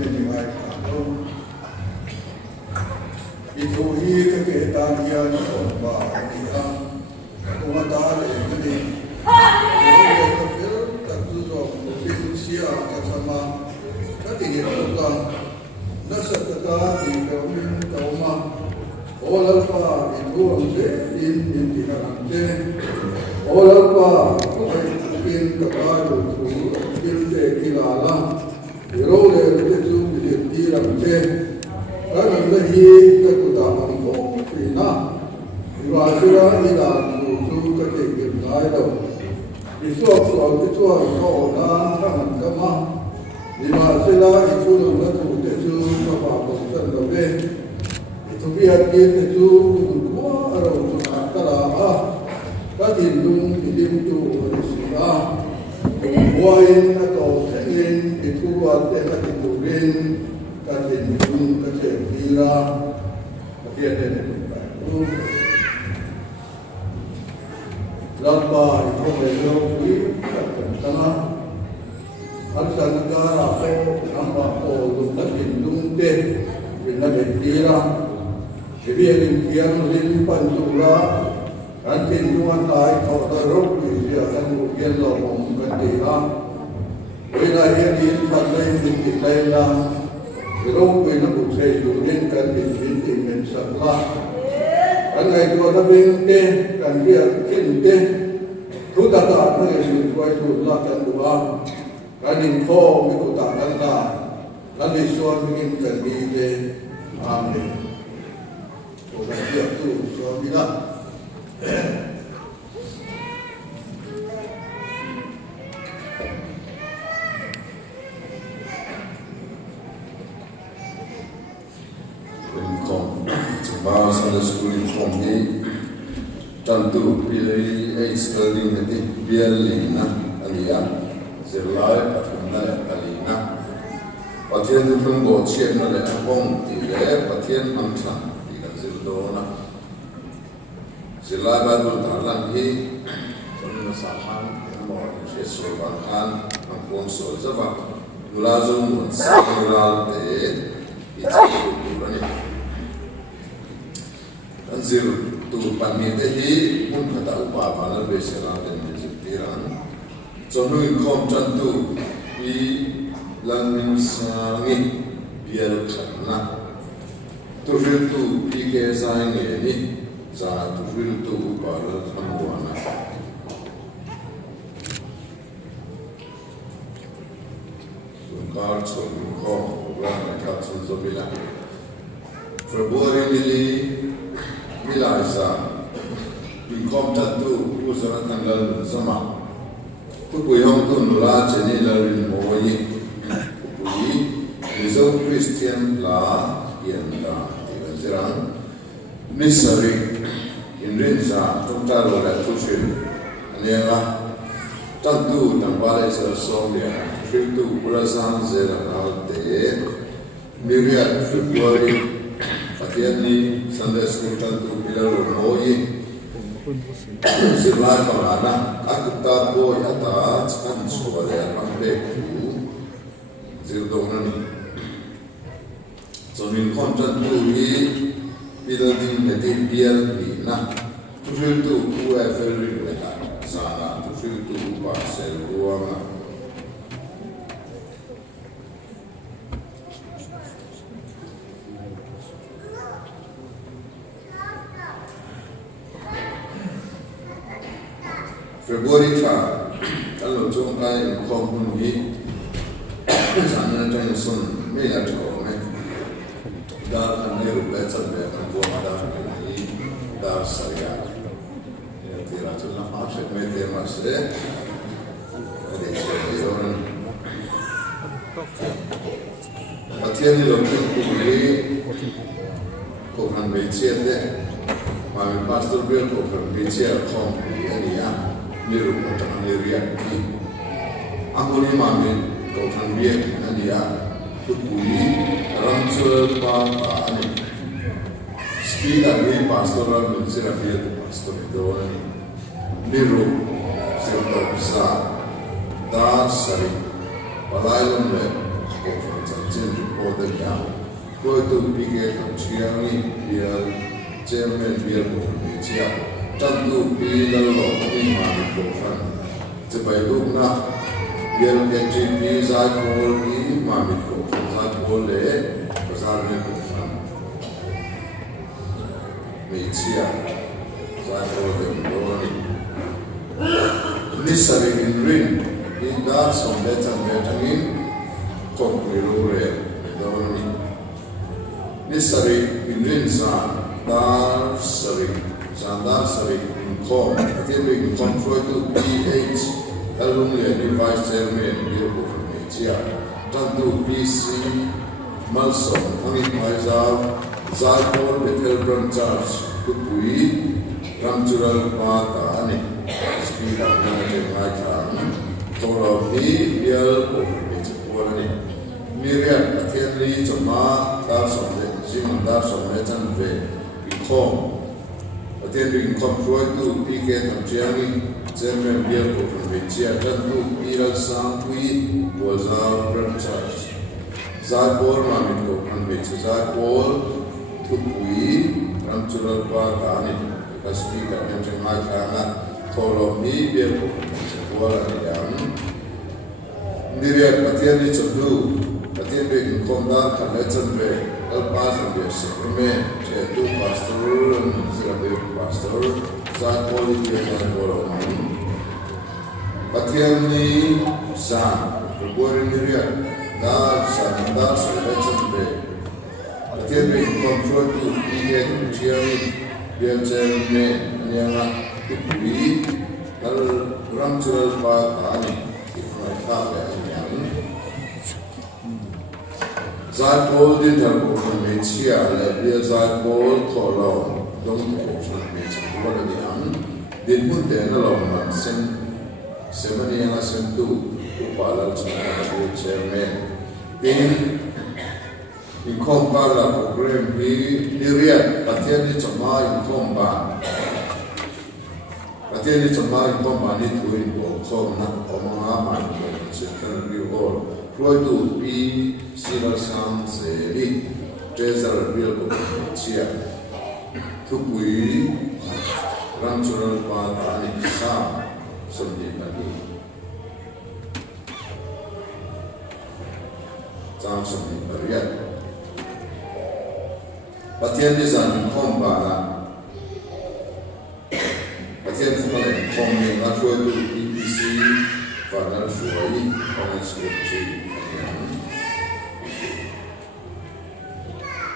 ni ai ka itu hi kegiatan yang berubah kita cuma tak ada ini kita feel tertutup sia sama tadi ni kita nasa kita di kami tauma olah pa itu anje in diharante olah pa in kepada itu ilde kilala irole itu diharante karena lagi kita mampu ina ibadah ina tu ketika itu soal itu orang tangan kama ibadah itu lalu itu apa bukan lebih itu biar itu semua orang tu katalah tadi dulu itu sudah buain atau ingin itu ada itu kajian itu kajian kira kajian itu lalu itu melodi tentang asal negara atau nama atau kajian dumte bina kira jadi yang pantura kajian cuma naik order dia akan mungkin lorong kira wilayah ini sampai di Thailand Irong na buksay yurin kan bintin men sakla. Kan ay ko na binte kan dia kinte. Kuda ta na yung suway tudla kan dua. Kanin ko mi kuta kan ta. Lali suwan bingin kan bide. Amen. So kan dia tu suwan bila. Bahasa sekolah ini tentu pilih sekali nanti biarlah aliyah zelai patutnya aliyah patian itu pun bocor nolak pun tidak patian angsan tidak zeldona zelai baru dalam ini semua sahaja mau sesuatu ampun soalnya mulazum sekolah itu itu Anzir tu panite hi pun kata upa panal besera dan jetiran. Contoh kom cantu i langin sangi biar karena tuhir tu ike sang ini zara tuhir tu upa laluana. Sungkar contoh kom ulang mereka contoh bila Februari ini Bilasa, binkom tentu usaha tanggal sama. Kupuyong tu nula ceni lalu moyi. Kupuyi, Islam Kristian la yang dah tidak serang. Misari, Indonesia total oleh tujuh. Anilah tentu tanpa sesuatu yang itu belasan zerah te. Miriam Februari. Patian ni Sunday school tentu bila moyi sebelah mana aku tak boleh atas kan soalnya mampu zildonan so min konten tu ni bila di nanti biar ni nah tu tu UFL mereka sana tu pasal ruang Februari kalau jumpai kompon ini, sana jangan sun mila jauh ni. Dah kan ni rupiah sampai kan buat ada ini dah saya. Tidak tu nak masuk media masuk. Ada jadi orang. Patian ni lokal ini, korang becet deh. Mami pastor bel korang becet kom ini ya. Miru untuk melihat ini. Aku ni mami kau kan biar dia tukui ramsul papa ni. Speed ni pastoral menjadi biar pastor itu ni. Miru serta besar, dar sari, pelayan le, cổ phần chẳng trên bộ tân đảo đôi tụ bị ghé thậm chí đi bia chairman bia cổ phần bị chia trong tụ bị lâu lọ bị mà bị cổ phầnจะไปลูกนะเรียนเรียนจีนมีใจโกลมีมามีโกลใจโกลเลยภาษาเรียนโกลไม่เชื่อใจโกลเดิมโดนนี่สิ่งรินนี่ดาสมเด็จเด็จนี้คงไม่รู้เลยโดนนี่สิ่งรินซาดาสิ่งซาดาสิ่งคอมที่เป็นคอนโทรลตัว PH alumni ni vice chairman dia bukan media tentu PC malsom kami maizal zaipol betel branch kupui ramchural pata ani speed up na ke mai thang tolo ni bial bukan media polani miriam athianli chama dar somle jiman dar somle chan ve ikhom athianli control tu PK tamchiani chairman bial bukan media tentu iral sangui bozar branch zaipol mamit ko kan media zaipol kupui ramchural pata ani speaker yang cengah karena kalau ni biar bola yang dilihat patian di cedu patian di kondar kerana cembe lepas dia sekrmen cetu pastor sebagai pastor saat politik dan bola patian ni san berbuat dilihat dar sebagai cembe patian di kontrol tu dia ciami biar chairman yang kupui kalau orang jual barang ini mereka yang zaipol di dalam media lebih zaipol kalau dong kosan media kalau yang di pun dalam macam semani yang sentuh kepala chairman ini Inkomba program di diriat patian di cuma inkomba patian di cuma inkomba ni tuin bokom nak omongaman sekitar riol floy tu pi sinar sang seri treasure real bokomcia tupui ramchural patani sa sendi tadi jam sendi beriat patian di sana komba lah, patian semua ni kombi nak suai tu EPC, final suai, final skripsi.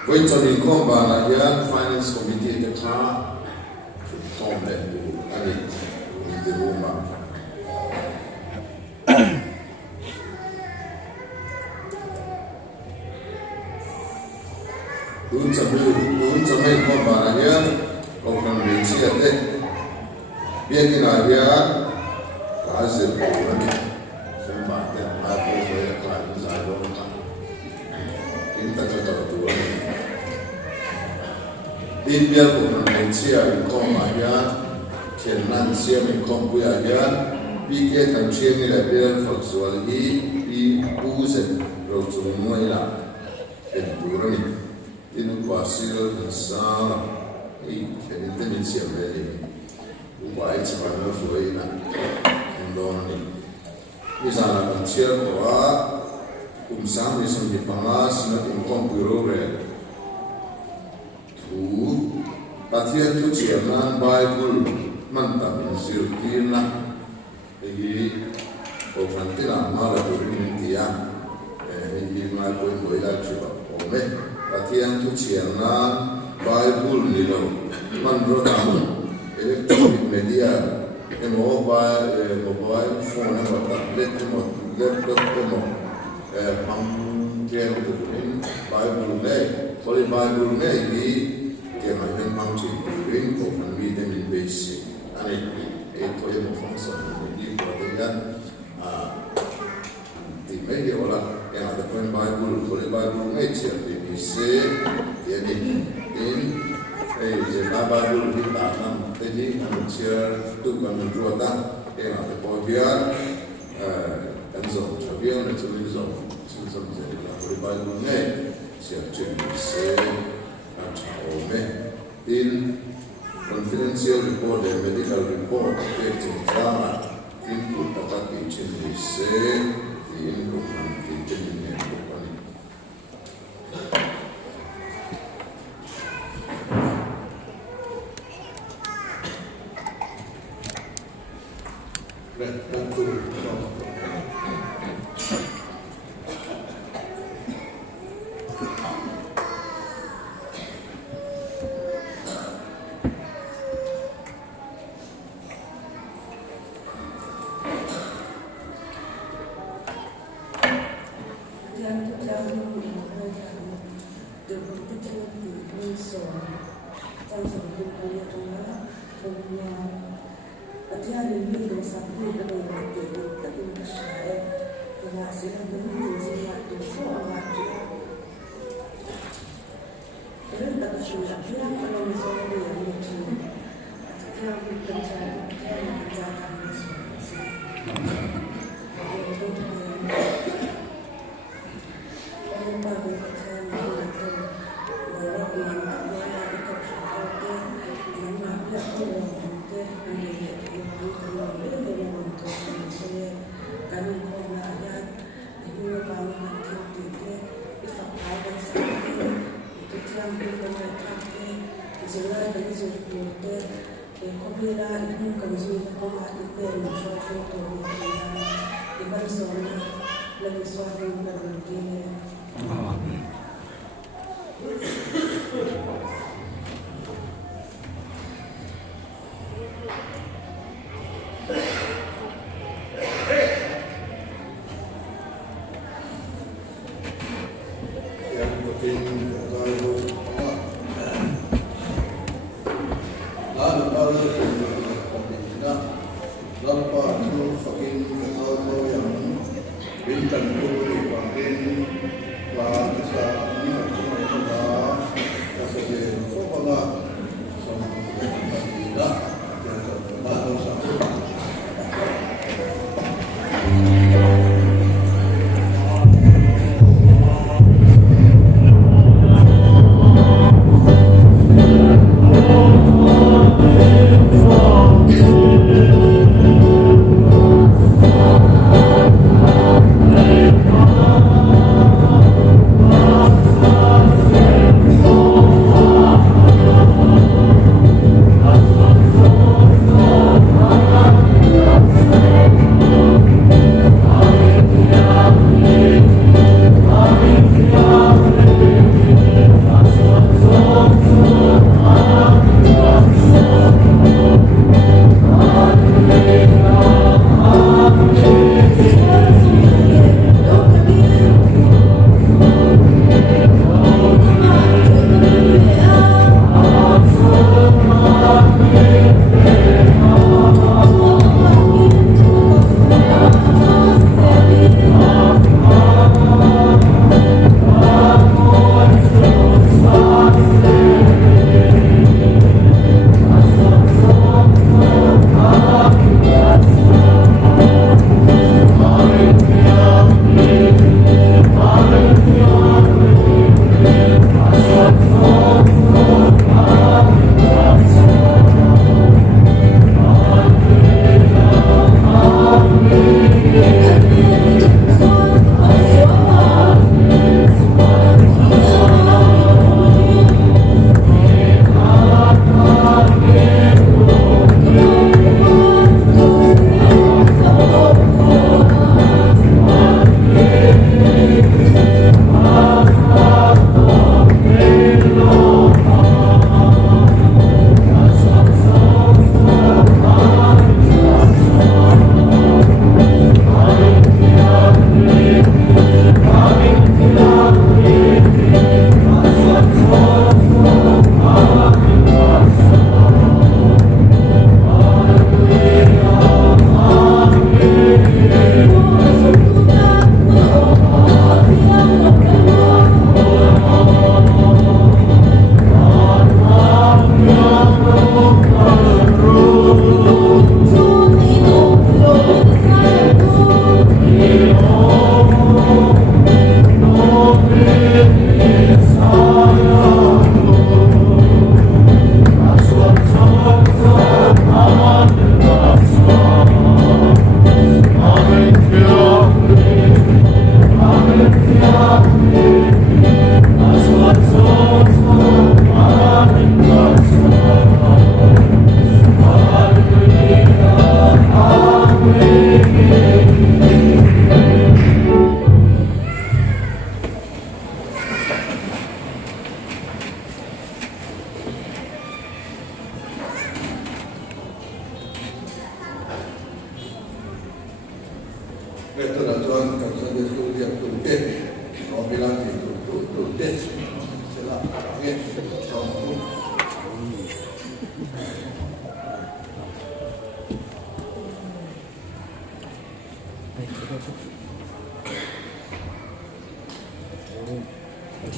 Wait jadi komba lah ya, finance committee dekah, kombe tu, ani di rumah. Dun sampai kau barangnya kau kan benci ada, biar kita dia hasil bukan sempat yang aku boleh keluar saya dong kita cakap tu biar kau kan benci kau macam kenan siapa kau punya dia pikir kan siapa ni biar faksual ini usen rojul mualah itu orang ini kuasil besar ini kita ni siapa ni upaya cepat bersuai nak endon ni misalnya pencir doa umsam disebut panas nak income bureau tu patian tu ciaman Bible mantap insyirkin lah jadi orang tidak malah beriman dia ini malah boleh cuba oleh patian tu ciaman Bible ni lo manrotam electronic media mobile phone atau tablet atau laptop atau panggilan tu ini Bible ni kalau Bible ni ini dia macam panggilan turin atau panggilan yang basic ini itu yang fungsi ini perhatikan di media orang yang ada pun Bible kalau Bible ni cerita bisa dia ni jenaba dulu di tanam, jadi manusia tu kan yang ada pohon, kan zon, cabian, itu zon, Chúng tôi sẽ là với bài luôn nghe sẽ chuyển sẽ là cháu mẹ tin confidential report and medical report để chúng ta phim của các cái chuyện sẽ tin của mình tin trên nền của mình. Bintang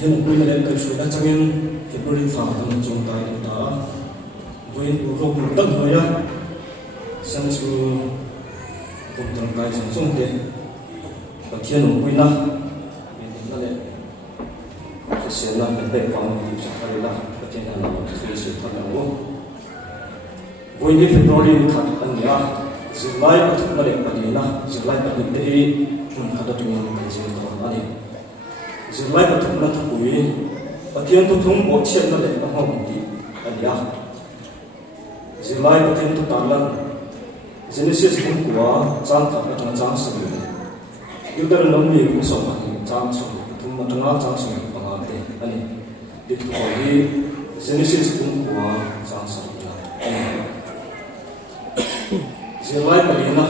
hiện bây giờ cái số đã chẳng in February thả thằng chúng ta đã với một tâm rồi á sang số cùng thằng cái sản xuất tiền và thiên bây giờ nó lại cái xe là cái bệ phòng thì sẽ phải là cái trên là cái sự thật là đúng với những February thả anh nhá July bắt đầu nó để bắt đầu na July bắt đầu để mình khá là trung cái gì đó anh July bắt đầu nó thu quỹ và thiên thu thung bộ chuyện nó để nó hỏng thì anh nhá July bắt đầu thu tàn lần Genesis cũng của trang thập là trang sử dụng yêu cầu nó mình cũng sống bằng trang sử dụng thung mà trang trang sử dụng bằng cái anh đi thu quỹ Genesis cũng của trang sử dụng July bắt đầu na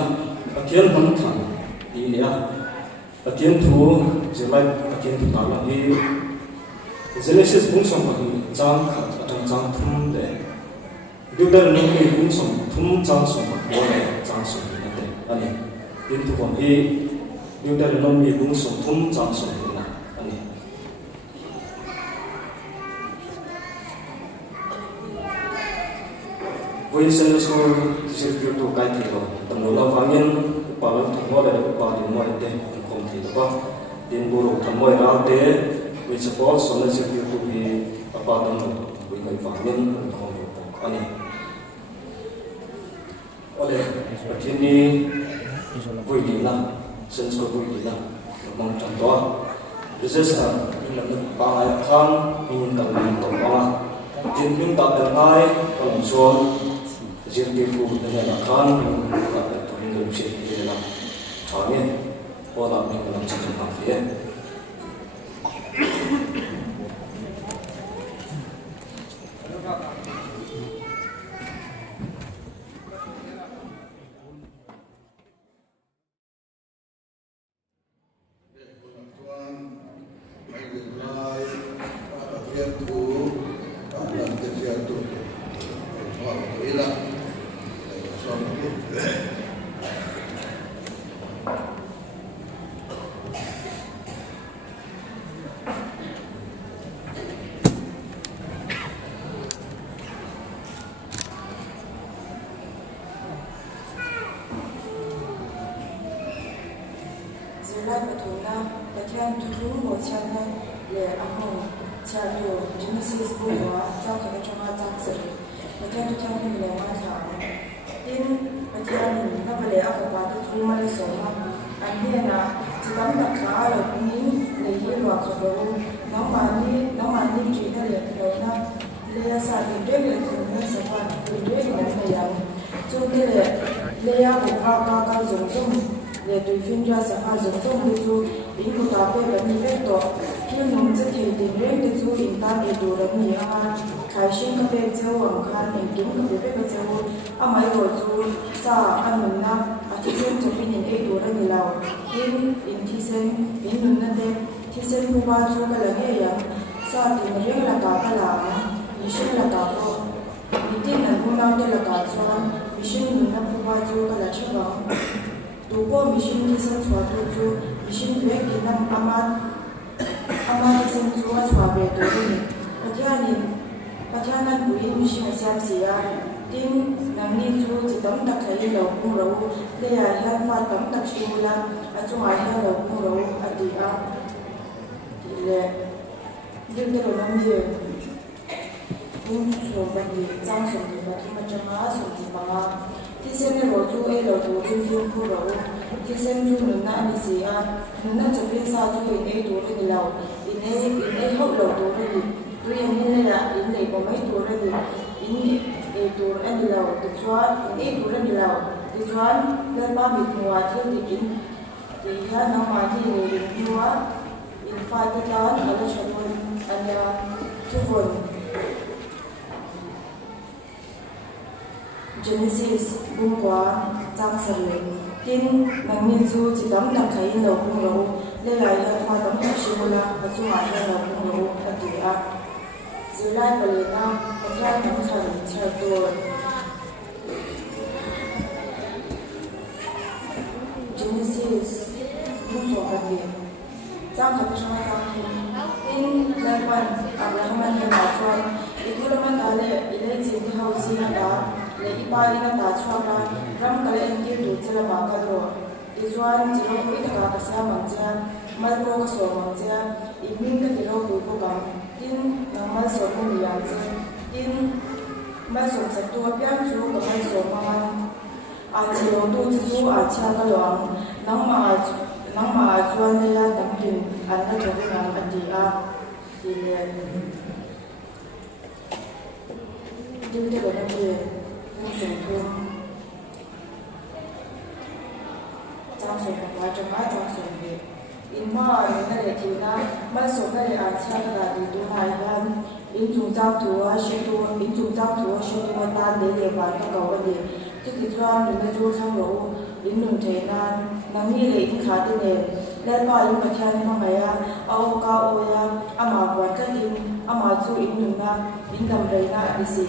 thiên vẫn thẳng đi nè thiên thu July thiên thu tàn lần đi Genesis cũng sống bằng trang khẩn và trang thung để điều đó là mình cũng sống thung trang sống bằng bố này trang sống như thế anh em đến thu còn đi điều đó là mình cũng sống thung trang sống như thế anh em với sinh số sự việc tổ cái thì rồi tầm đó là vang nhân bảo là thằng hoa để bảo đến mọi thế không thì đó đến bộ đội thằng mọi rau thế với support số là sự việc tổ thì bảo tầm với người vang nhân không được anh em oleh begini vui đi là sinh số vui đi là mong chẳng đó resistant in là bằng ai khang in cầm mình tổng ba trên những tập đợt ai còn xuống riêng cái khu này là khang tập đợt tổng người sẽ đi làm thảo nhiên hoặc là mình làm sản phẩm phía July bắt đầu na cái thiên thu thu một chân này để anh hùng cha đồ Genesis bùi hóa giao cái trong hai trang sử cái thiên thu theo mình làm hai tháng tin cái thiên mình nó phải để áp dụng cái thu mà để sống anh nghe là chỉ tấm đặc khá là cũng ní để hiểu và khẩu độ nó mà đi chỉ là để rồi na lấy ra thì đối với chúng nó sẽ phải đối với những cái này chung cái này lấy ra một cao dùng để tùy phiên ra sẽ phải dùng trong để chú ý của ta về cái này về đó khi mình sẽ thấy tiền riêng để chú ý ta để đồ được nhiều hơn khai sinh các bé cháu hoàng khăn hình kiếm các bé cháu mấy rồi chú sa anh mình na thì xem cho mình những cái đồ đó như nào in thì xem in mình nên đây thì xem cô ba chú cái là nghe vậy sa thì riêng là cả cái là mission là cả đó meeting là hôm nào đây là cả cho mission mình là cô ba chú cái là chưa vào tu ko mission ki san chwa tu chu mission ve ki nam ama ki san chwa chwa ve tu ni pathianan buin mission asiam sia tin nang ni chu chi tam tak thai lo ku ro le ya hian fa tam tak shula a chu ai ha lo ku ro a ti a ti le din de lo nam ye kun so ba ni chang so ni ba ki ma chama so ti baที่เส้นในรถจูเราดูฟิล์มคู่เราที่เส้นจูหนึ่งน่าอันนี้สิหนึ่งน่าจะเป็นซาจูอินเอตัวเรื่องเราอินเอเขาเราตัวเรื่องตัวอย่างนี้เลยอ่ะอินเอผมไม่ตัวเรื่องอินเอตัวอันนี้เราติดชวนอินเอตัวเรื่องเราติดชวนเรื่องบ้านมีหัวที่ติดอินที่ย่านน้องมาที่มีหัวอินฟ้าที่ร้านอะไรชนอันนี้ทุกคน Genesis bung qua trang sử dụng tin bằng niên du chỉ tấm đặc thấy đầu cung lỗ lấy lại hơn pha tấm đặc siêu la và chung lại hơn đầu cung lỗ và tuổi ác dưới lại và liền nam và theo tấm thần theo tuổi Genesis bung qua đặc biệt trang khát trong trang thùng tin lên quan Abraham anh em đã chọn itu leman tali ilai jin hau si nada le ipa ina ta chwa ram kale engir du chela ba ka ro izuan jiro kui ta ka sa manja mal ko ka so manja imin ka tiro bu ko ka tin namal so ko ni yang tin mal so sa tu pian chu ka mal so ma a jiro tu chu a cha ka lo nang ma chuan le ya dam kin an na to ve nam ati a ti le điều này là về một số thương trang sử dụng và trong các trang sử dụng in mà những cái thì là mấy số cái là xem là đi tu hành gan in chúng giao thua sử dụng in chúng giao thua sử dụng ta để bán các cầu vấn đề chứ thì cho những cái chỗ tham lỗ in nung thế là nắng như vậy khá thế này nên mà in mà khen mà mày ao cao ơi mà vẫn cái in mà chú in nung na in đầm đầy na đi xí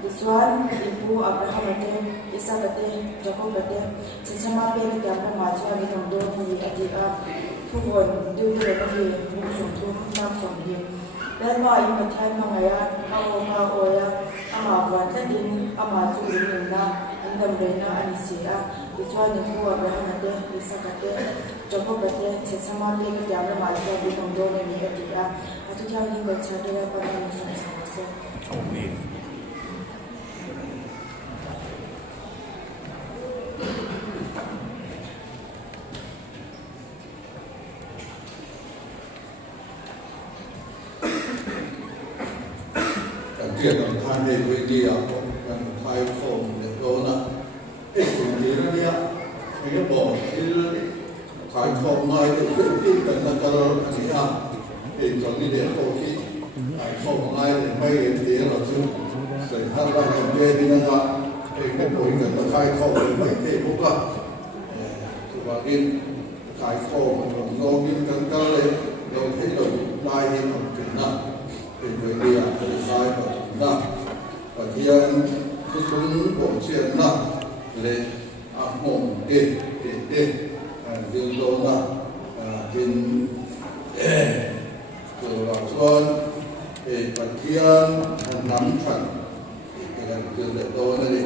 Iswan, Ibu, Abraham ate, Isaac ate, Jacob ate, sesama pe ke apa maju ani namdo ni ati phuvon diu de ba ni mu sum thum nam som ni dan ma in pathan ma ngaya awo ma oya ama wan ta din ama chu din na indam re na ani sia Iswan Ibu, Abraham ate, Isaac ate, Jacob ate, sesama pe ke apa maju ani namdo ni ati atu kya ni ba cha de pa na mu sum sa Amen. Dia kan tanya dia kan thay phong để đó na cái chuyện gì đó dia cái bộ cái thay phong mai để cái cần là cái gì thì trong cái điểm câu khi thay phong mai để mấy cái gì là chứ rồi hai ba cái về đi nữa cái bộ cần là thay phong để mấy cái bộ cả thì và cái thay phong nó cái cần cái nàyเราthấy được mai thì nó chừng nào thì người dia thì sai và và hiện cái chúng bộ chuyện là lệ mồm đê điều đó là tin rồi là con thì và hiện nắm phần cái là điều đó đó này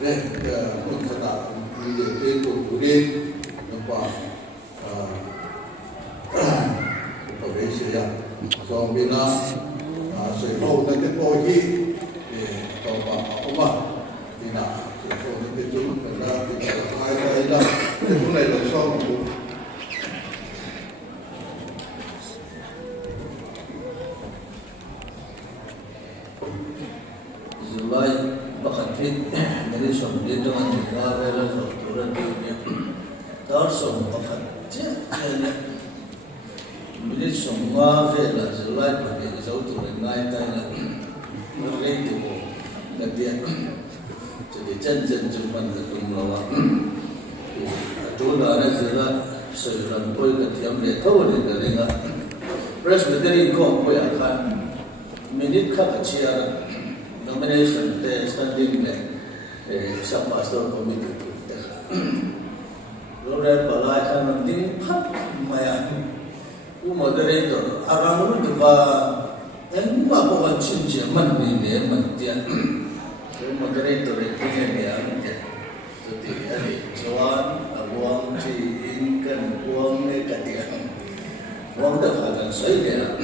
đấy một cái là như thế của đi nó qua có thể sẽ do bên水后那个多一到把好嘛，你拿水后那个就本来比较开的那，从来都上不。Zulai bakatrit dari somdi dengan negara dan aturan dunia. Tahu som bakatrit Bila semua vela Zulai pada jauh dengan Thailand mereka tu nanti jadi jangan cuma dalam lawa. Itu adalah Zulai seorang boy ketiam dia tahu dia dengan presbyterian kau boy akan minit kacau nomination standing sub pastor committee tu. Lalu balai kan nanti pat maya. Moderator, orang itu juga, apa bukan cincin mandi ni mandian. Moderator itu ni yang jadi ada Jawan, Abuang, Ciingkan, Buang ni katian. Buang dah kadang saya.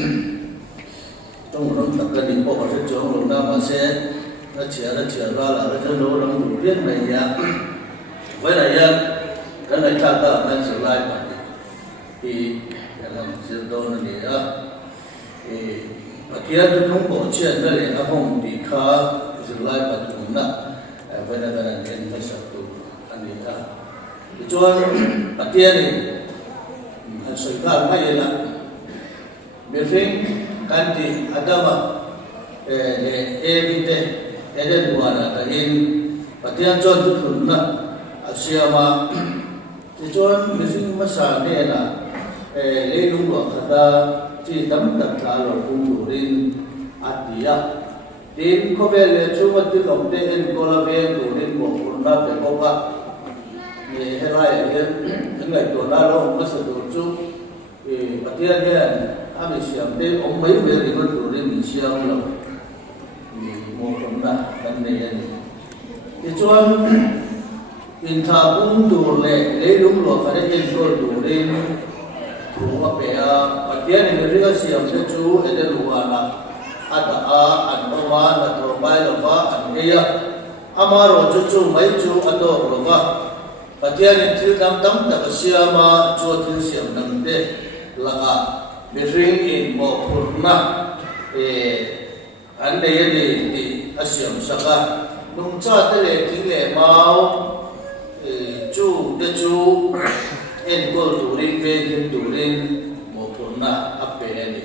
Tunggu tak di bawah sejauh nama saya, nak ciara lah, macam orang durian banyak. Banyak kan kata nak selai pada. Dalam sedono ni bagian tu tunggu cian dari ahong dika selai patuna, benar-benar yang satu ani Tujuan bagian ni sekarang mai lah, meeting kanti agama evite ada dua ada in bagian John tu pun Asia tujuan meeting masa ni lah. Lelung wakata ci tam kalau pundurin atia tin ko bele cuma ti lomde en kola be durin mo purna be kopa ni helai en ngai to na lo mas do chu Patian dia kami siap deh om mấy di betul dia siap loh mau pernah dan ini cuman inta pun dulu lelum loh pada jengkol dulu rumah pea Patian ini mereka siap secu ada luana ada ada mana terbaik apa ada amaro cucu mai cu atau apa Patian itu tam tak siapa cu itu siap nanti laka biring in mo purna anda ya di asyam saka nung cha tele tingle mau chu de chu en gol turin ve din turin mo purna appe ani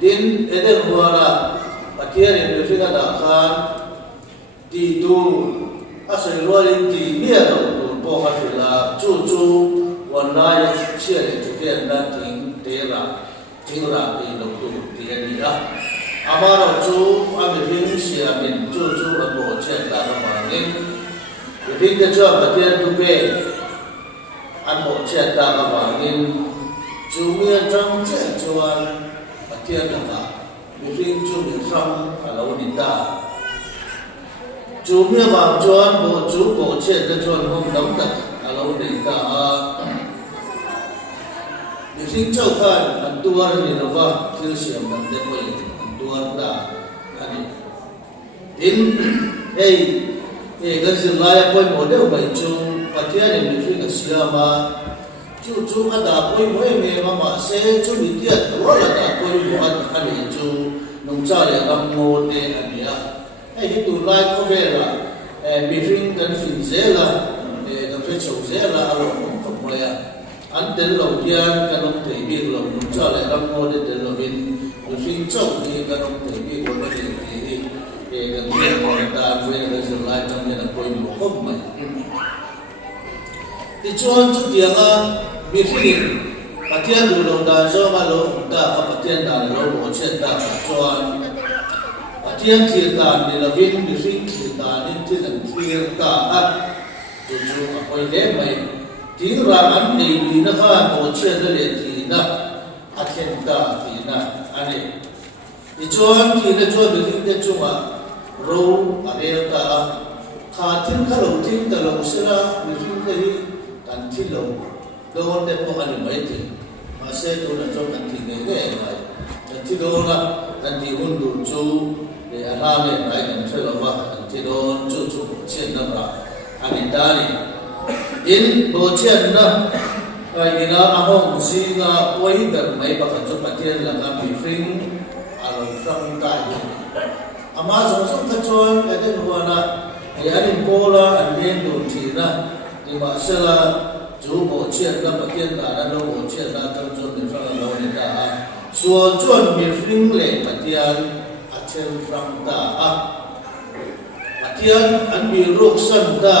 din eden huara Patian biring ada kan di tu asal luarin di dia tu po hasila chu warna yang siapa itu dia tinggal di loktu dia ni amaro tu ambil siapa tu aku cerita orang ni jadi dia cakap Patian tu be aku cerita orang ni cuma jangan cuan Patian nak bikin cuma sam kalau tidak cuma bang cuan bo cerita cuan hom tak kalau tidak Bikin cakap antuar ni nova kilsiam dan depoy antuar dah ani. Gazi laya poy model baju Patian ni bikin siapa cu ada poy me mama se cu dia dua ada poy buat ani cu nungcari kamu de ani ya. Itu laya kovera bikin dan finzela dan fechozela alo kamuya. Antel lo yan kanong tibig lo nungcale ramo de delovin using chok ni kanong tibig lo ni ganti ko ta wen ga zulai tam ya ko mo ko mai ti chuan chu dia nga bikin Patian lo da zo ma lo da Patian da lo mo chen da chuan Patian ti da ni lovin bikin ti da ni ti dan ti da chu ko le mai tinggal ni nak mau cerita lagi nak akhirnya tina ane. Ijuan kita jual begini dia cuma roh ada tak katin kalau ting dalam usaha begini dari tanti lo doon dia pun ada baik masih tu nak jual tanti ni tanti doon lah tanti undur cu alam baik dan selama tanti doon cu cerita lah ane dari in bocen na kaya gina ahong singa poy dar may bakadyo Patian lang ang briefing along from tayo ama sosok kacuan eden huana ayanin pola anden dotina di masala ju bocen na Patian na no bocen na tamjon ni from along ni ta so juan briefing le Patian achen from ta Patian an bi roksan ta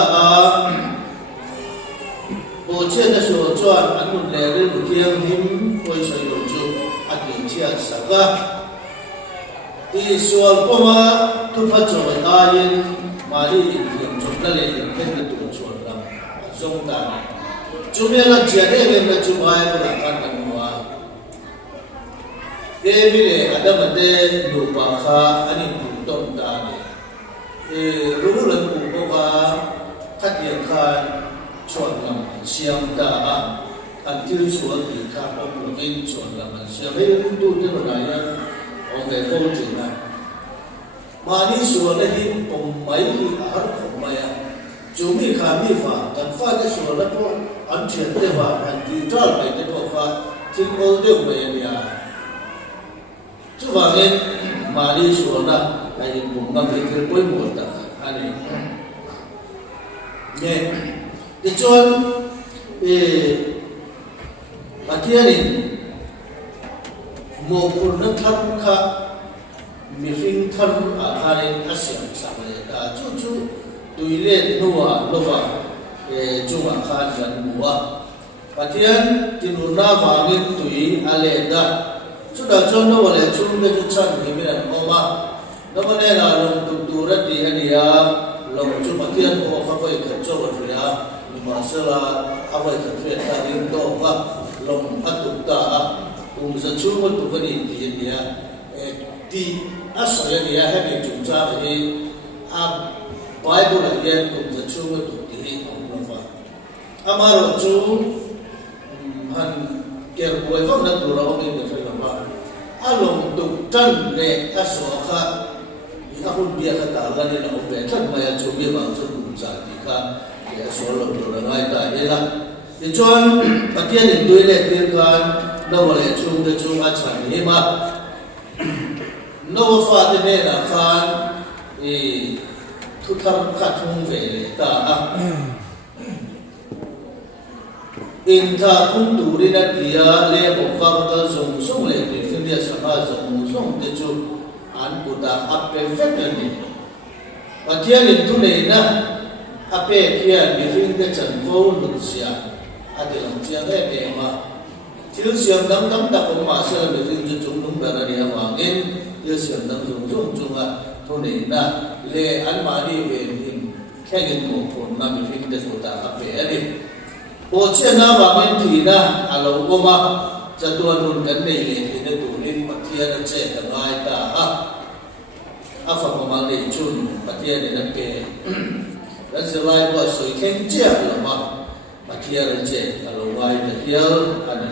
Bocen na so chuan anu lere bukiang him koi soi lo chu ati chia saka ti sual poma tu pa choi ayin mari tiam chok na le ken tu chuan lam zong ta ni chumya la chia de me chu bai ko la kan kan wa Evile adam de lupa kha ani pu tom ta ni rulan pu ko khat yang khan chuan lam siam da antil sual di ka om lovin chuan lam siam he tu te na ya ong ge ko chu na mani sual hi om mai hi har khom mai chumi kha mi fa kan fa de sual la po an chen de wa an di tal mai de po fa tin ol de mai ya chu wa gen mani sual na ai bum ngam he kel poi mo ta ani ne Ichuan Patian ini mau purna thar ka mifing thar akharin asyam samle da chu tuile nuwa lova cuma khan dan nuwa Patian tinurna bangin tui ale da sudah jono wale chumbe chuchan himiran oma namane la long tuturat di hania long chu Patian ko ka koi ka chawa ria masalah apa itu kita rindu apa long atukta za chu mo tu kani ti nia ti asoya nia ha be chu cha he a bible la yen za chu mo tu ti ong fa amaro chu han ker boy ko na tu ro ngi ne fa ma along tu tan le aso kha ina hul bia kha ta la ne na o pe tan ma ya chu bi ba chu cha ti kha ya so lo tu ra ngai ta e la ti chuan pathian in toilet tir kan no le chung de chung a chan hi ma no fa de ne na khan e thu thar kha thung ve le ta a in tha thung tu ri na tia le bo ka ta song song le ti fin dia sa ha song song de chu an pu ta a perfect ni pathian in tu ne na a pe kia mi fin de chan ko lu sia ati lang sia de ma til siam dam dam da ko ma sa le tin ju chung nung da ri ha wa ngin til siam dam chung chung chung a to ne na le an ma ni ve in khen mo phon na mi fin de ko ta a pe ani o che na wa ngin thi na a lo ko ma cha tu nun kan nei le ti ne tu rin pathia na che da ngai ta a fa ma le chun pathia ne na pe dan se lai ko soi khen che la ma pathia ren che alo wai da hial ani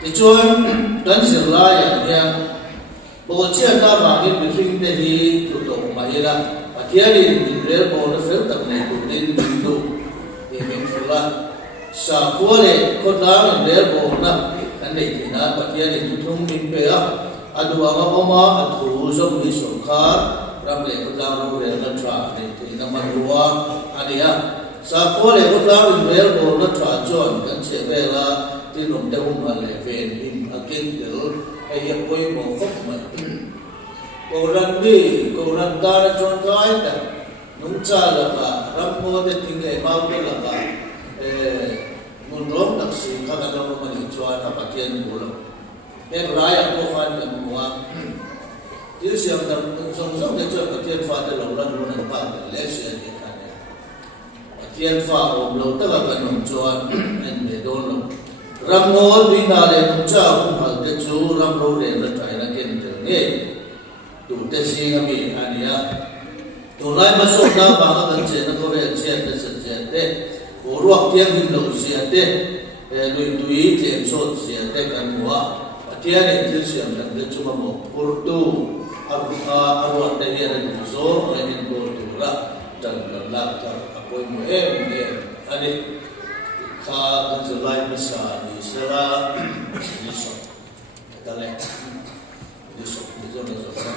ti chuan dan se lai ya bo che na ma ngin mi ring de hi tu to ma ila pathia rin re bo na fel tak nei tu din du e men fula sa ko le ko na re bo na kan nei ti na pathia rin tu thung min pe a adu anga oma athu zo mi so kha ram le ko la ro re na tra nei ti na ma ruwa ani ya sa ko le ko la re bo na tra jon kan che ve la ti lom de um ma le ven in again del ai ya poi mo khop ma ko ran ni ko ran da na jon kai ta nung cha la ka ram mo de ting le ma ko la ka mun rom tak si ka na ro ma ni chuan a pathian ko lo ek rai a ko khan ta muwa til siam dam song song de chuan pathian fa de lo ran ro na pa le se ni ka ne pathian fa om lo ta ka nom chuan en me don lo ram mo di na le nung cha hum hal te chu ram ro re na tai na ken tel ne tu te si ga mi ania to lai ma so na ba ga kan che na ko re che te se che te bo ruak tiang hin lo sia te lui tui tlem so sia te kan muwa pathian in til siam dam de chu ma mo pur tu arwa te ya na zo ma in go tu la tan kan la ta apoi mo ne ani kha kan se lai ma sa ni sala ni so ta le ni so na so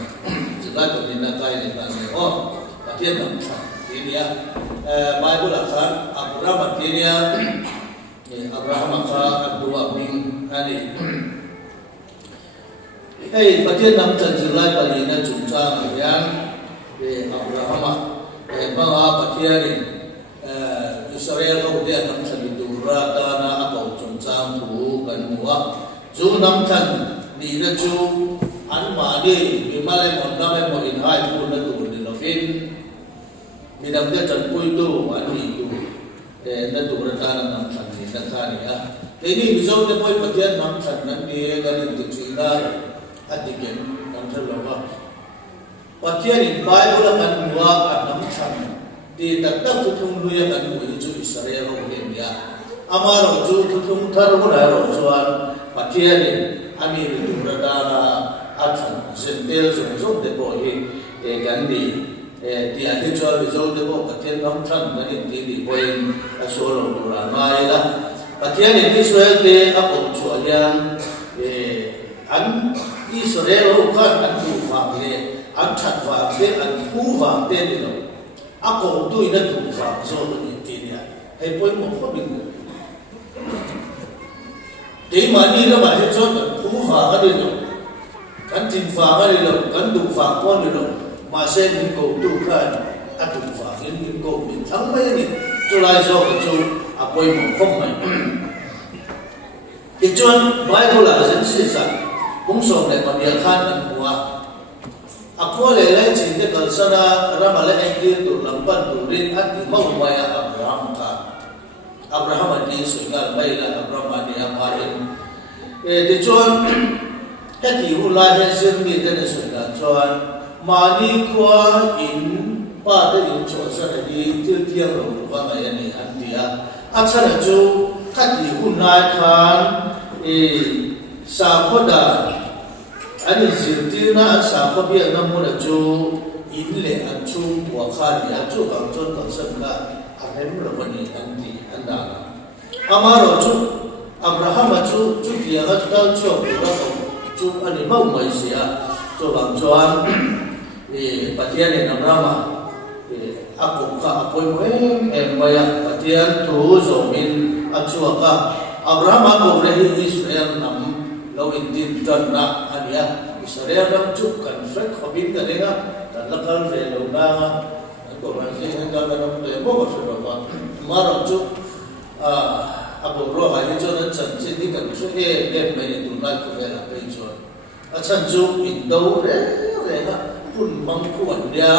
je la ko ni na kai le ta ne o pathian nam tha ini ya Bible akan Abraham akhirnya Abraham akan dua ming ani pathian nam chan jilai palina chungcha yang Abraham bawa pathian Israel ko dia nam chan dura dana atau chungcha tu kan muwa chu nam chan ni na chu an ma ni male mon na me mo in hai tu na tu ni lovin minam dia chan pui tu an ni tu na tu ra ta nam chan ni na kha ni a ini mizo de poi pathian nam chan nan ni ga ni tu china atiken nam chan lo ba pathian in bible kan muwa at nam chan di tak tak tu thung lu ya kan mu chu Israel ro he ya amaro chu tu thung thar ro ra ro chuan pathian in ami tu ra ta la athan zentel zo de po hi kan di ti ati chuan mizo de po pathian nam chan kan ni ti di poin a so lo tu ra mai la pathian in Israel te a ko chuan yang an Israel ro kan an tu fa le an chat fa te an pu fa te ni lo a ko tu ina tu fa so lo ni ti ni ai poi mo kho bin te ma ni la ba he chuan pu fa ga ni lo kan tin fa ga ni lo kan du fa ko ni lo ma se min ko tu kan a tu fa min ko min thang mai ni chu lai so ko chu a poi mo kho mai ti chuan Bible la zen si sa kung so le pa dia khan an huwa akho le lai chin de kal sana ramale ek dir tu lampan tu rin at mau maya Abraham ka Abraham di sungai baiklah Abraham di amarin di cuan hati ulai hasil ni dan sungai cuan mani kuah in pada in cuan di tiang lalu bangga yani andia acara tu hati ulai kan sahaja ani zirtina sahaja namun tu inle ancu wakari ancu kangcon kangsengka ahem lawani andi anda amaro tu Abraham tu dia kata tu ani mau Malaysia tu bangcuan patian yang Abraham aku maya patian tu zomin ancu aka Abraham aku boleh Israel nam lawin din tanah ania Israel nam tu kan frek habib kadena dan lekal velo na ko masih hendak dalam demo sudah marah tu abu roh hari tu dan janji ni kan tu meni tu nak tu lah bejo acan tu Indo pun mangkuan dia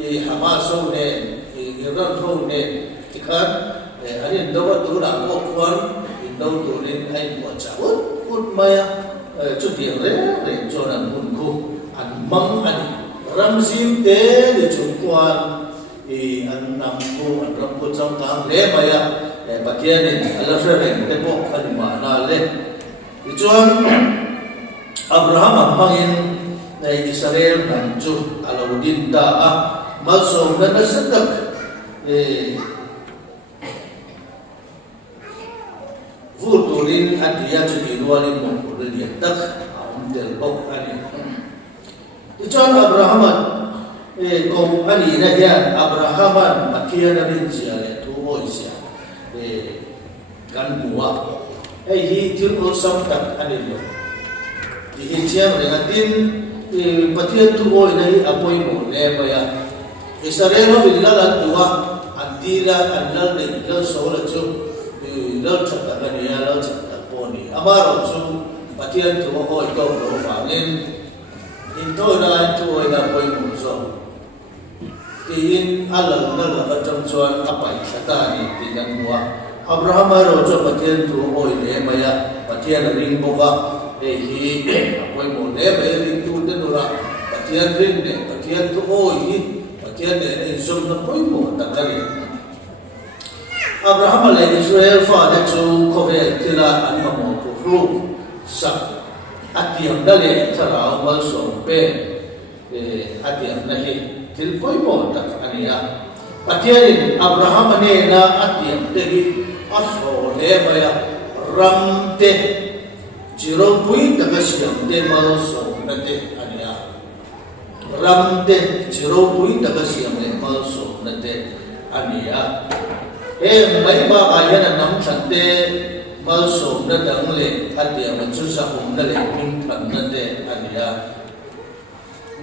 Hamas ne Iran ne ikan hari Indo tu nak kuan Indo tu ni hai buat cawut pun maya tu dia joran punku mang ani ramzim te di cukuan anamku anamku cangkang le maya bagian ini alasreng tepok kali mana le dicuan Abraham mangin Israel hancur Alauddin daa masuk dan sedek vuturin adia jadi luarin mengkulit tak amdel bok ani Dicuan Abraham kau ani nahian Abraham makian dari siale tu oisya kan buah hi tiu samkat ani lo di siang dengan tin patian tu oi nahi apoi mo le baya Israel billalan dua antila annal de lo sola chu lo chakka ni ya lo chakka poni amaro chu patian tu oi ko lo fangin Into na poi muso. Tihin alam na macam cuan apa isata ni tigan buah. Abraham rojo patian tu oi le maya patian ring boga hi poi mo le maya ring tu den ora patian ring ne patian tu oi patian ne som na poi mo takari. Abraham le Israel fa de chu kohe tila an mo ru sa atiam dale tarau mal sompe atiam nahi tilpoi mo tak ania patian Abraham ne na atiam dehi aso le baya ramte jiro pui tagasiam de mal somnate ania ramte jiro pui tagasiam de mal somnate ania mai ba ayana nam chante malso na dangle atia machu sa umna le min thanna de ania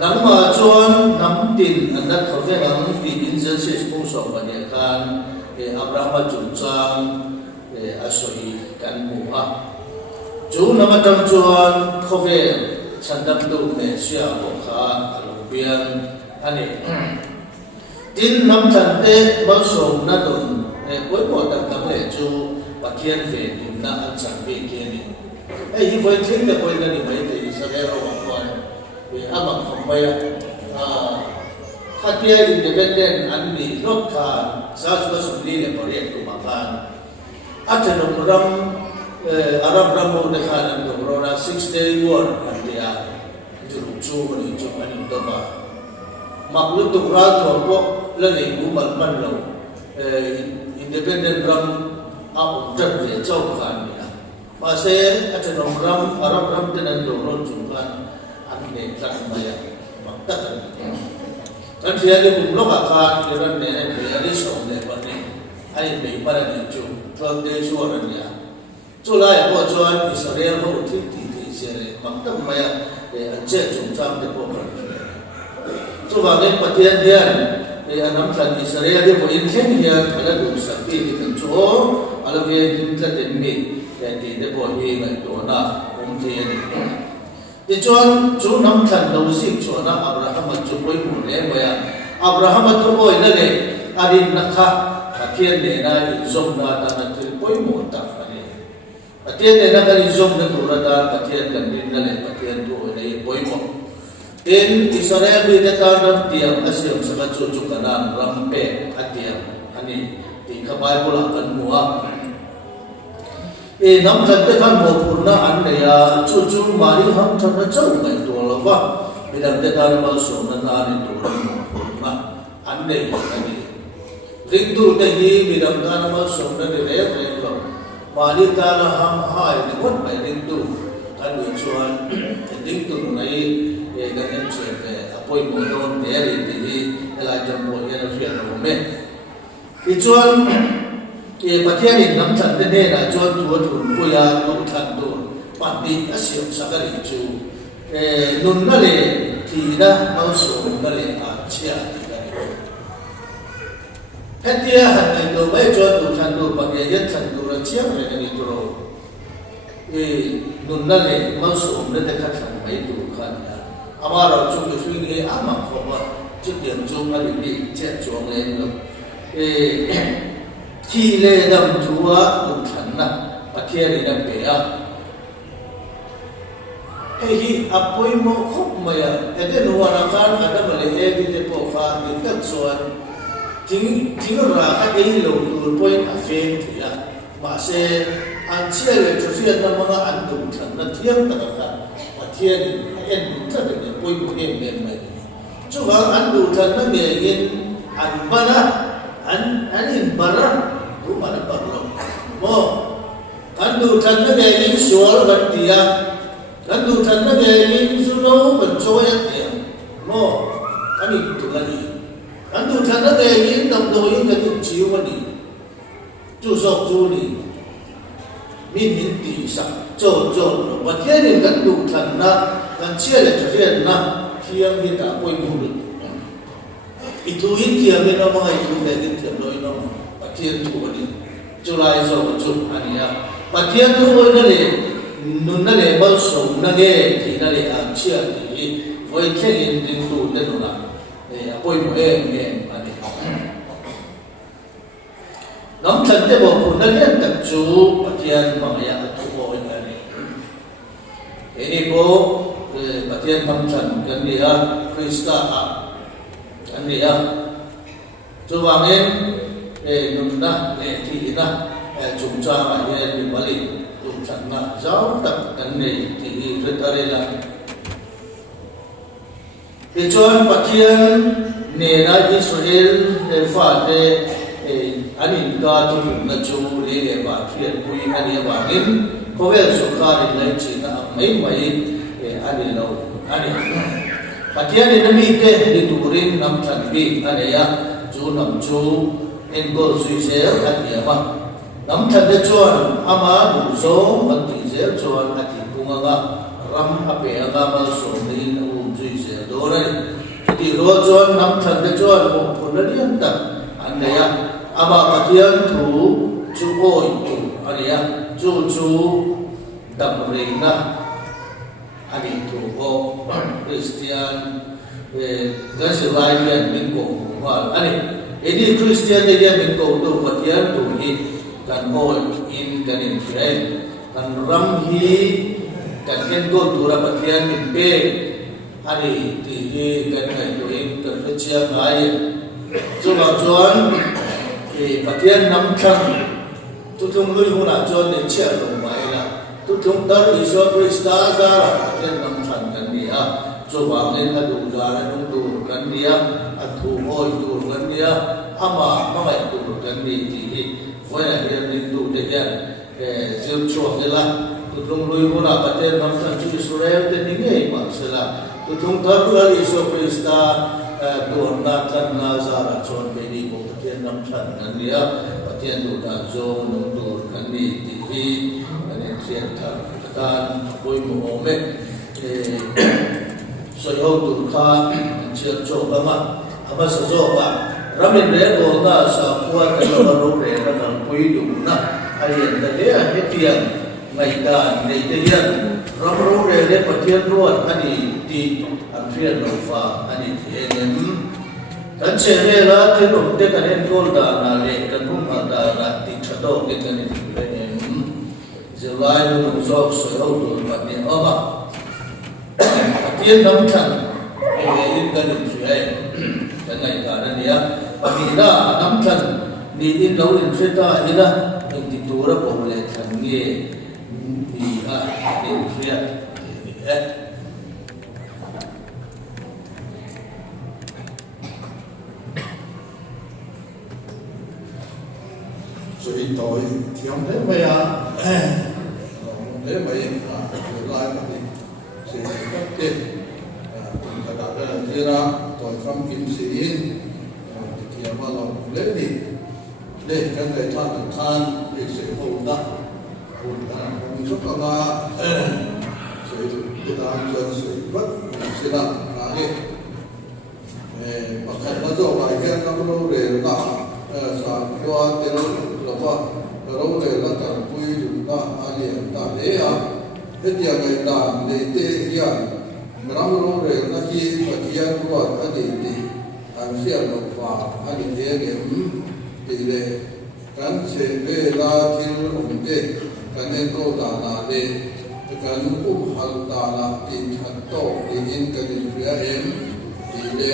namma chuan namtin anat khofe ang ti instances po so bane kan Abraham chungchang asoi kan muha chu namatam chuan khofe chandam tu ne sia bo kha alobian ani tin nam chante malso na don koi mo tak tam le chu patian ve na an sang be keni hi voi thing le koi na ni mai te sa le ro wa amang khomaya khatia independent an ni lot kha sa su su ni le project tu makan atano ram arab ramu de khan an ro na 6-day war an dia juru chu ni chu ani to ma maklu tu ra to po le ni bu mal man lo independent ram au tat le chau khan ni ma se atano ram arab ram de nan lo ron chu kan an ne tlang maya makta kan kan sia ni bum lo ka kha kiran ne ne ani som le ba ne ai be para ni chu tlang de su ran ya chu la ya bo chuan Israel ho thi ti ti sia le makta maya an che chung chang de po kan chu wa ne patian hian anam tlan Israel de bo in khen hian ala du sa ti ti kan chu ala ve din tla den mi ti de bo hi ngai to na ti ni di chuan chu nam than lo sik chuana Abraham chu poi mu le moya Abraham tu oi na le arin na kha thiên để na dùng na ta na tu bôi một tập này thiên để na cái dùng na tu ra ta thiên cần đi na lên thiên tu này bôi một in Israel đi ta nam tiang asyam sa kacucu kanan rampe atiang ani di kapai pula kan mua nam thật cái khăn một phút na anh này cucu mari ham thật nó châu ngày tuổi là vợ vì làm thế ta nam số na na đi tuổi một phút na anh này ani ring tu này vì làm ta nam số na đi rẻ rồi mari ta là ham hai thì mất bài ring tu anh bị chuan ring tu này ganyan siya apoy mo doon deri di Elijah mo yan ang siya na moment. Ichuan patianin nam chan din na chuan tuwa tuwa puya nung chan doon pati asyong sa kalichu nun na le tira mauso na le siya hatiya hatin do may chuan tu chan doon pagyayan chan doon siya na ganito nun na le mauso na dekat sa may tukan amaro chung tu swing le amang khoma chikyam chung ali bi che chung le no thi le dam chuwa dum than na pathia ni dam pe a hi apoi mo khop maya ete no wa kan adam le e bi te po fa ni tak chuan ting ra ka ei lo tur point a fe ti a ma se an chia le chu sia na mga an dum than na thiam ta ka thiên en rất là nhiều bôi thêm miền này chú vợ anh đủ thật nó nghề in anh in bara đúng mà nó bật lòng mò anh đủ thật nó nghề in số vật tiền anh đủ thật nó nghề in số nấu vật cho hết tiền mò anh in tụi anh đủ thật nó nghề in đồng đội in cái chuyện chiếu mà đi chú sọc chú đi min tỷ sa cho và thiên nhiên gần đủ thần na gần chia lại cho thiên na thiên hiện tại quay đủ được itu in thiên bên nó mà itu về cái thiên đôi nó và thiên thu đi cho lại rồi cho anh ya và thiên thu nó để nun nó để bao sống nó nghe thì nó để ăn chia thì với thiên nhiên đến đủ đến nó là để quay đủ em anh nắm chân để bộ phận nó liên tập chú và thiên bằng ya thu hồi này ini ko patian nắm chân cái gì à Krista anh gì à chú vàng em nung na lệ thị na chúng ta mà hiện bị bali chúng ta na giáo tập cái này thì rất là là cái chuyện patian này là Israel để phát để anh ta tu na chú lấy cái bản phiên quy anh ấy vàng em có vẻ số ca thì lấy chỉ là mấy anh lâu anh patian ini mite diturin nam chanbi anaya chu nam chu engo suisel hatiama nam chande chuan ama du zo manti zel chuan ati punga ram ape anga ma so ni suisel dore ti ro chuan nam chande chuan mo phunalian ta anaya ama patian thu chu oi tu anaya chu damreina ani tu o Christian gasilai yan mingko wal ani ini Christian dia mingko tu patian tu hi kan hoi in kan in friend kan ram hi kan ken go tu ra patian in pe ani ti hi kan kai tu in kan chia ngai chu ba chuan patian nam thang tu tung lui hu na chuan ni chia lo mai la tu tung dar iso Krista za ra patian nam thang kan ni a cho vàng lên là đủ ra là đúng đủ gần đi á, thu hồi đủ gần đi á, ama mà phải đủ gần đi thì với lại hiện đủ để hiện siêu chuộc thế là tụi chúng lui muốn là bắt đầu nắm chặt chú Israel để những cái mà sẽ là tụi chúng ta cứ đi so Krista đồn na thân na ra là chọn cái đi bộ bắt đầu nắm chặt gần đi á, bắt đầu đủ đã zo đúng đủ gần đi thì nên hiện tại ta với một mẹ soi hậu tu kha chia cho ba ma ama sa zo ba ramin re go na sa kwa ka lo ro re na kan pui du na arian da le a hetian ngai da nei te yan ram ro re le pathian ruat ani ti an fian lo fa ani the nem kan chere la te rom te kan en kol da na le kan rum da na ti thado ke kan en July no zok so ho do pa ni oma tien nam chan e in kan su ai kan ngai ta na nia pa ni da nam chan ni in lo in se ta ina in ti tu ra po le chan nge ni a in fia所以到天的没啊，的没啊，就来那里，是那的，从他那个地方到放金石印，天嘛老来的，来刚才他的看也是好的，好的，我们说个啦，所以这当真是不是那哪里？把看那做外边那么多人那，啥说的rau le la ta pui du ta ali ta le a he tia ngai ta le te ya rau le na hi pa tia ro a de ti an sia lo fa ani te ge ti le kan se ve la thil um te kan en ko ta na le kan ku hal ta la ti that to ti in kan in ria em ti le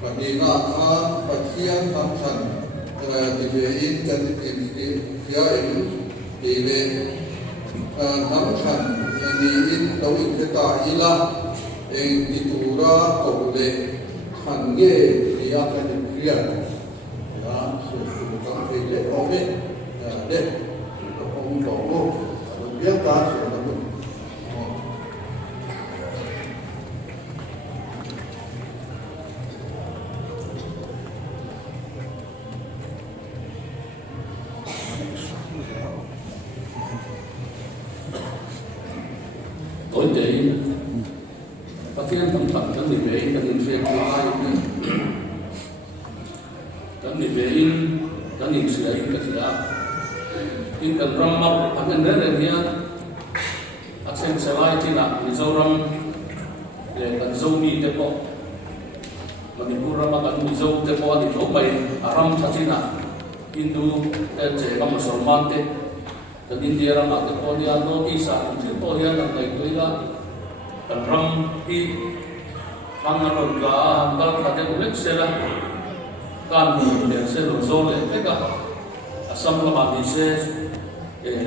pa ni na a pa tia tham than di về in kan phía in di về nắm khăn di in đâu in cái ta ila en di tu ra cầu lệ khăn nghe thì ăn cái gì phía đó sự tu công thì lệ ông ấy đấy ông tổ biết ta sẽ là mình tối đấy và thiên thầm phật các vị về các vị về của ai các vị về in các vị sửa in các vị in cần ram mập anh nên đến đây anh xem sẽ lại thì là mình dâu ram để cần dâu đi tiếp bộ mà mình mua ram mà cần mình dâu tiếp bộ thì lúc mày ram chắc thì là Hindu trẻ các một số man thế dan India ram at ko dia no ti sa ti to hian ang ngai toila kan ram hi hang ron ga hang kal kha te ulek sela kan le se lo zo le te ka asam la ma ni se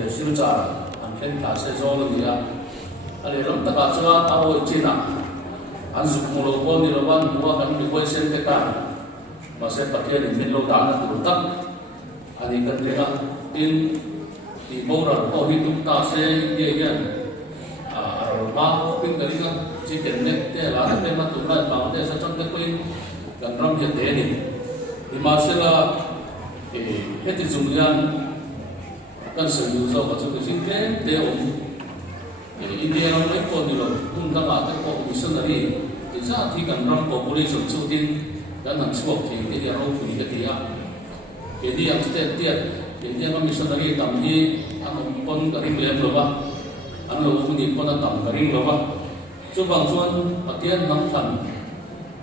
siu cha an ken ta se zo lo dia ale ram ta ka cha a o china an su mo lo ko ni lo ban wa kan ni ko sen te ka ma se patien ni lo ta na tu tak ani kan dia in di bawah oh hidup tak saya dia rumah pun kali kan ciken net dia lah tapi matu lah bang dia sacang tekui dan ram dia ni di masa itu jumlah kan serius macam tu sih dia India orang lain pun dulu undang ada kok missionary di saat ini kan ram population sudah dan nak sebab dia orang punya dia jadi yang dia jadi ang missionary tamhi ang pon karing lem lo ba ang lo ni pon tam karing lo ba so bang chuan patian nam than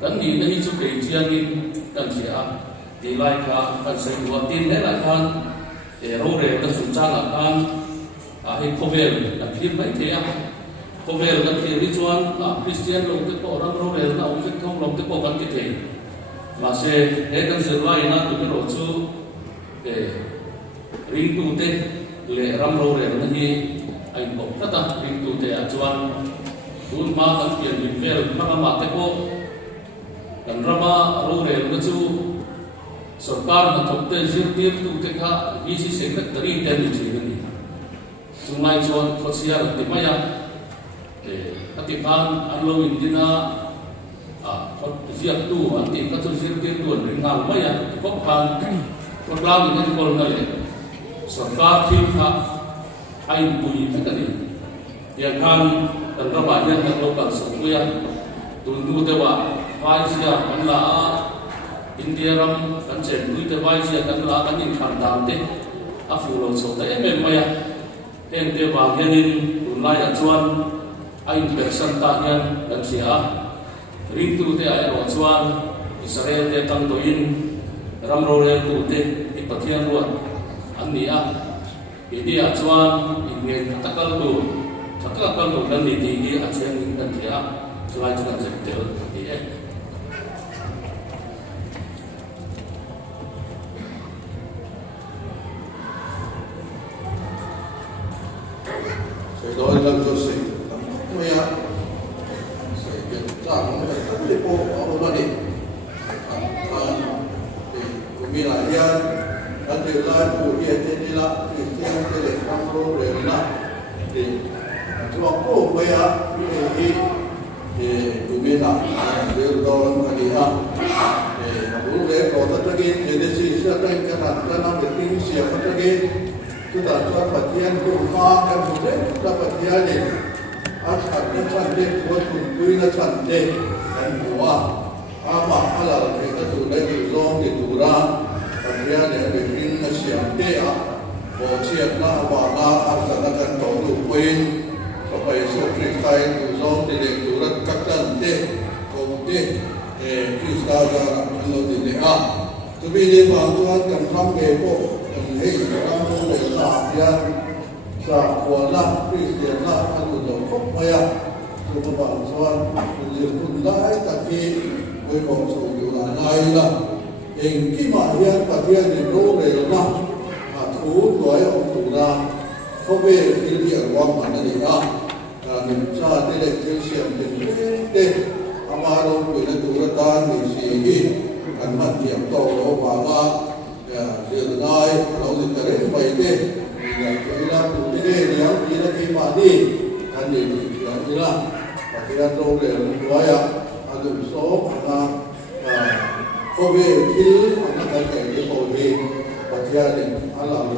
kan ni na hi chu ke chiang in kan sia ti lai kha kan se wa tin le la khan ro re ka su cha la khan hi khovel ka phim mai the a khovel ka thi ri chuan Christian lo te ko ram ro re na ong te thong lo te ko kan ki the ma se he kan se lai na tu ro chu ring tu te le ram ro re na hi ai ko kata ring tu te achuan tun ma kan pian lim vel ma ma te ko kan rama ro re na chu sarkar na thok te zir tir tu te kha hi si secretary te ni chi ni chungai chuan khosia ti maya ati kan an lo in dina khot ziak tu an ti ka chu zir tir tu ring ngal maya ko kan ko la ni ko na le sarkar thil kha ai pui phekani ya khan kan ra ba yan kan lo kan so ya tu nu te wa vai sia kan la India ram kan chen tu te vai sia kan la kan in khan dam te a fu lo so te em maya ten te wa hianin tu lai a chuan ai person ta hian kan sia ring tu te ai ro chuan Israel te tang to in ramro re tu te ipathian ruat an ni a India chuan inge takal tu dan ni ti hi a chen in kan thia chuan chuan jek tel ti e Saya doa dalam dosa, saya jangan terlalu apa balik. Kami layan, nanti layan kami jadi lah, kita jadi kamu rela. Cuma kau bayar ini, kami nak berdoa dia. Boleh kau terjadi jadi siapa yang kena berpikir siapa terjadi. Sudah suatu bagian rumah kan sudah dapat jadi asal cantik buat kuih cantik dan buah apa halal kita tu lagi zong di turang bagian yang bikin siap dia siap lah wala asal akan tahu kuih supaya sukses tu zong di turang kakak deh komite kita akan lalu di dia tu bila bantuan kamram kepo hei kamu lelah yang sahaja Kristian lah aku jauh banyak kebantuan menjemput lain tapi bermaksud juga lain lah yang kimahnya tapi yang lelah aku doa untuk lah kau berpikir awam mana dia saat ini Kristian jadi amaran punya turatan di sini kan tiap tahun bawa dia naik kalau diterima baik kita tu dia kita kembali kan dia kita pakaian orang tua ada so anak covid itu anak kakek dia covid pakaian ala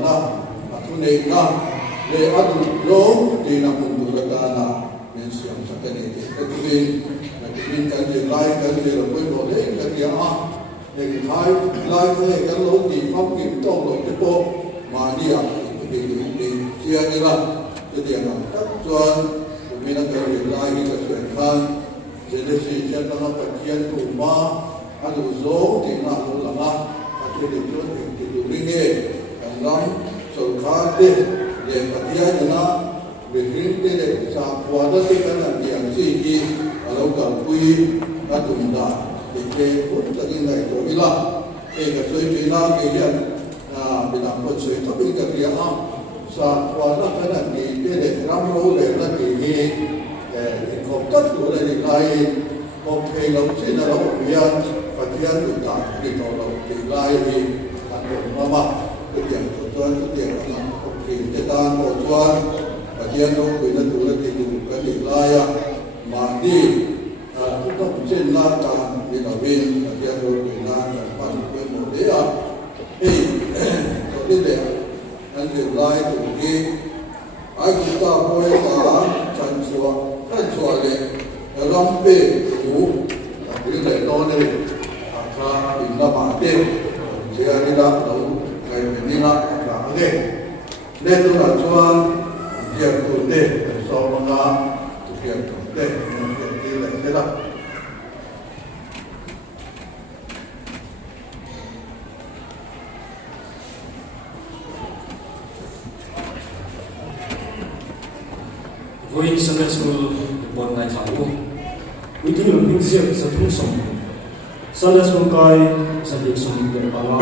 aku nekat le adu jom di nak untuk tanah mensiam sakit itu tapi kan dia lain kan dia boleh boleh kan dia Nên hai lai cái cái lối đi pháp kiểm trong lối cái bộ mà đi à thì chia như là cái tiền là các chuyên của mình đang cái lai cái chuyện khác jadi si chân nó phải kiên thủ ma ăn đủ số thì là đủ là ma cái chuyện thì đủ đi nghe càng lắm sầu khá đi để cái kia như là về phía để sao qua đó thì cái là tiền gì thì ở đâu cả quy đã đủ đã thì cái vốn cái này rồi là cái suy nghĩ là cái hiện bị làm con suy thoát đi cái kia ha sa qua đó cái là cái để làm lâu để là cái không tất đủ là cái một cái lâu xin là lâu biên và thiên được cả cái đầu lâu cái lai thì làm được mà cái tiền của tôi cái tiền của nó không chỉ cái tan của tôi và thiên đâu cái là đủ là cái lai mà đi chúng ta cũng trên la tan đi đầu bên và thiên đâu cái la là phần cái một đấy thì có đi để anh được lai của cái ai chúng ta coi cả chân xua này làm bê cũ cái này đó này là bình là bản tên sẽ đi ra đâu cái mình đi ra là cái nên tôi là cho việc của đây sau đó là thực hiện của đây thực hiện lại thế nào với Sunday School buồn ngày tháng luôn, uy tín lượng hình diện sẽ thu sống. Sunday School cái sẽ được sống được bằng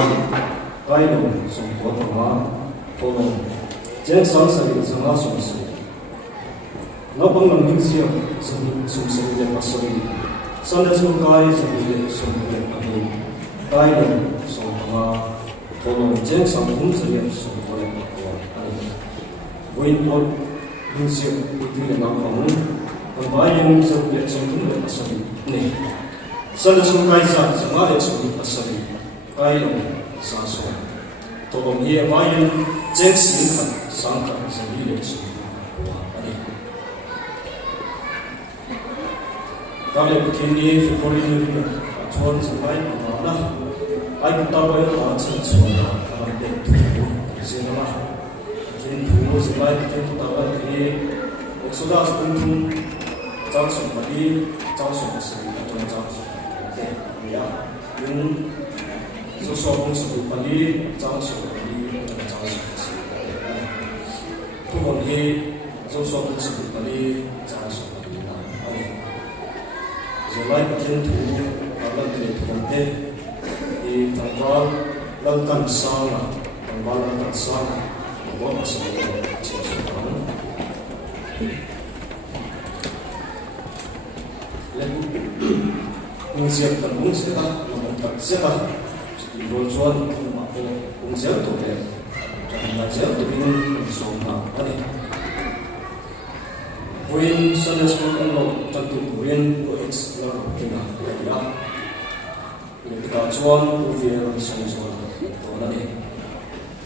cái đồng sống của thằng má, thằng đồng, trên sáng sẽ được sáng lá sống sống. Nó bằng lượng hình diện sẽ được sống được bằng sống. Sunday School cái sẽ được sống được bằng cái đồng sống thằng má, thằng đồng, trên sáng cũng sẽ được sống của thằng má. Với một hình diện uy tín lượng còn vài yang sebut sống được asal này. Sunday School cái sẽ sáng được sống được asal. Cái đồng sáng sống. Tổ đồng hier vài yang trên sinh khẩn sáng khẩn sẽ được sống của anh. Các lễ kiến nghị phải có liên hệ chọn sự phải bảo là ai cũng ta phải là chân chuẩn là làm đẹp thủ gì đó kiến thủ sự phải kiến ta phải thì Exodus cũng giáo dục mà đi giáo dục sự trong giáo dục để những số số công sự quản lý giáo dục quản lý trong giáo dục sự thu hồn thì số số công sự quản lý giáo dục quản lý là rồi lại một thiên thủ và lần thứ thu hồn thế thì thằng đó lần cần sao là thằng đó lần cần sao là có một số chỉ số đó lên công việc cần cũng sẽ là một tập sẽ là rồi chuan mà cũng sẽ tổ chức là sẽ tổ chức số nào đó này với Sunday School anh lo trong tụ viên của X là cái nào cái đó để cả chuan của việc Sunday School đó này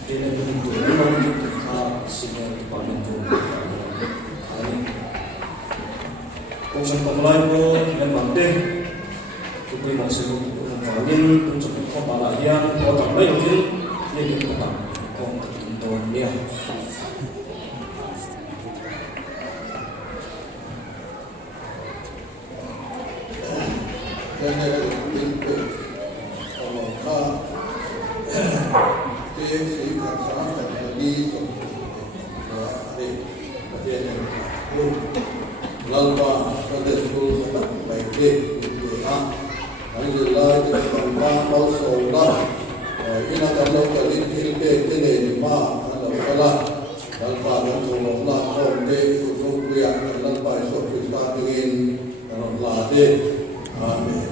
để nên mình tụ viên mình tụ ha sinh hoạt của mình tụ này công trình lại của nhân bản đề tụi mình muốn sử dụng và nên tụi chúng không bảo là hiền có tầm mấy đầu tiên nên tụi bạn còn tụi tôi nhiều nên là mình tự họ cái sĩ cảnh sát phải đi rồi để để luôn lần qua có thể xuống tất bảy để anh dự lại thì còn ba bao số đó ina kan lo ka lin thil pe te ne ni ma an lo kala dal pa dan so lo la ko te ku ku ya lan pa so ku ta ngin ron la de amen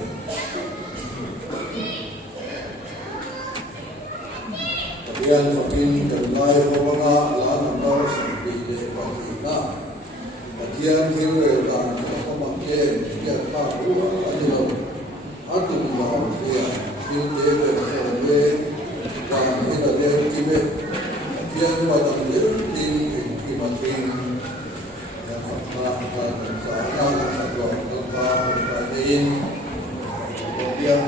Kemudian makin kenai orang la nambah sampai pagi na bagian kiri dan apa makin dia tahu ada lo ada mau dia dia bersoleh dan kita dia kibet dia pada dia di makin yang fakta dan saya kalau kalau dia